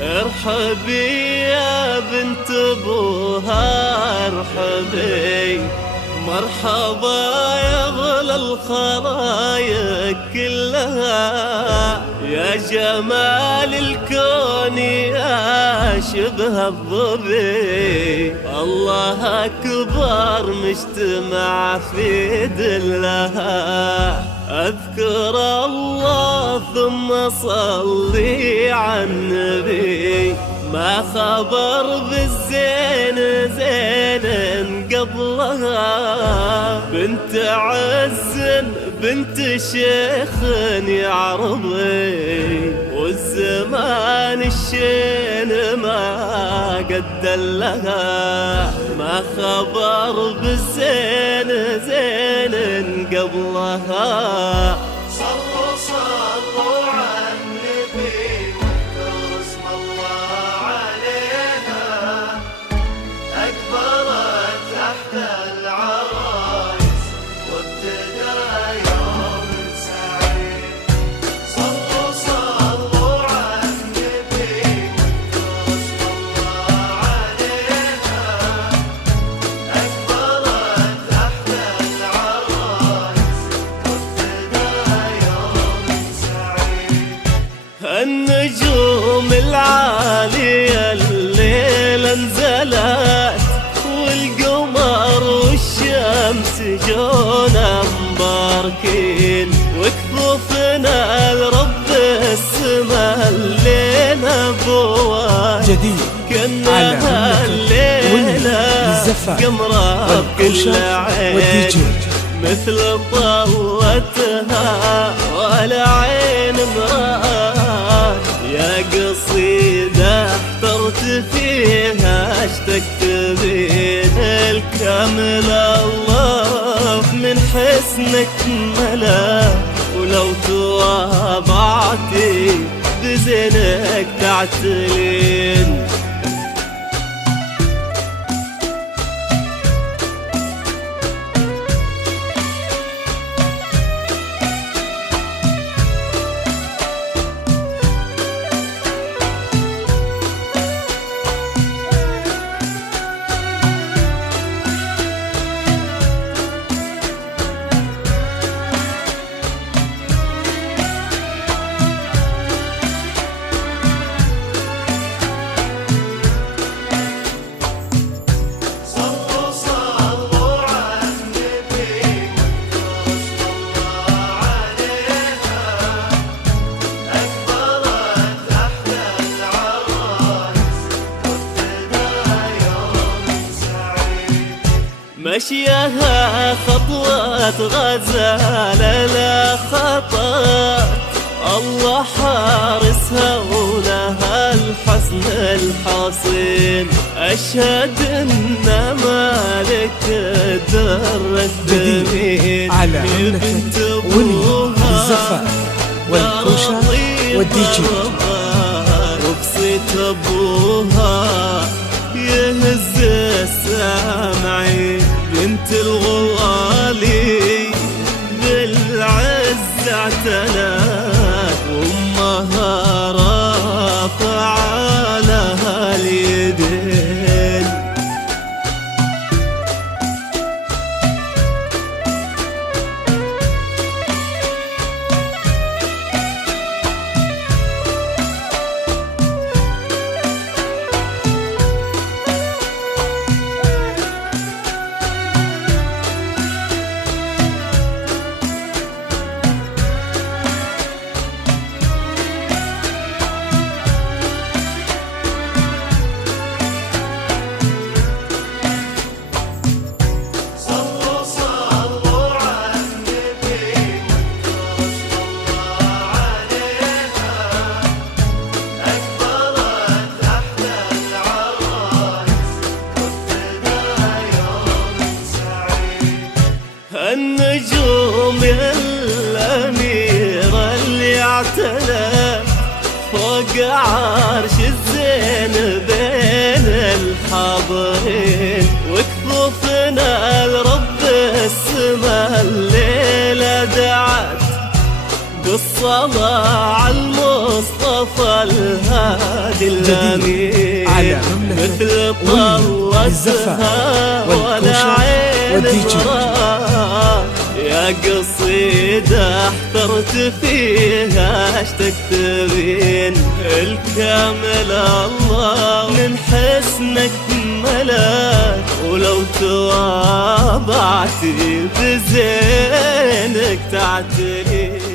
ارحبي يا بنت ابوها ارحبي، مرحبا يا اغلى الخلايق كلها، يا جمال الكون يا شبه الظبي، الله اكبر مجتمع في دلها، اذكر الله ثم صلي على النبي، ما خبر بالزين زين قبلها، بنت عز بنت شيخ يعرضي، والزمان الشين ما قد لها، ما خبر بالزين زين قبلها. صلوا صلوا على النبي واذكروا اسم الله عليها، أكبرت أحلى العرايس وابتدى يوم سعيد. صلوا صلوا على النبي واذكروا اسم الله عليها، أكبرت أحلى العرايس وابتدى يوم سعيد. النجوم العالية الليلة انزلت، والقمر والشمس جونا مباركين، وكفوفنا لرب السما الليلة بواد جديد كأنها الليلة قمرة بكل عين، مثل طلتها ولا عين مراد، يا قصيدة احترت فيها اشتقت بين الكامل، الله من حسنك ملا، ولو تواضعتي بزينك تعتلين. مشيها خطوة غزالة لا خطأ، الله حارسها ولها الحسن الحصين، أشهد إن مالك الدر الدمين على مملكة وني للزفاف والكوشة والديجي، وبصيت أبوها يهز السامعين، بنت الغوالي بالعز اعتنت، وامها رافعة لها اليدين. النجوم يا الأمير اللي اعتلى فوق عرش الزين بين الحاضرين، وكفوفنا لرب السما الليلة دعت بالصلاة على المصطفى الهادي الأمين، مثل طلتها ولا عين برا. يا قصيدة احترت فيها اش تكتبين، الكامل الله من حسنك ملاك، ولو توابعتي بزينك تعتلين.